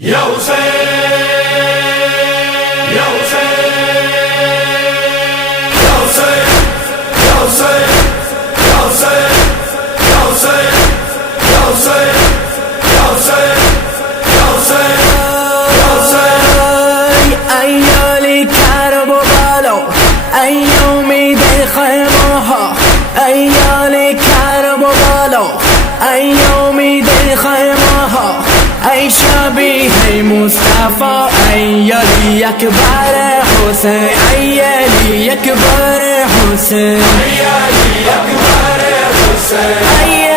يا حسين يا حسين يا حسين يا حسين يا حسين يا حسين يا حسين يا حسين يا حسين يا حسين أيالي كربلاء أيومي دي خيمها أيالي كربلاء أيومي دي خيمها أي شبيه مصطفى أيالي أكبر حسين أيالي أكبر حسين أيالي أكبر حسين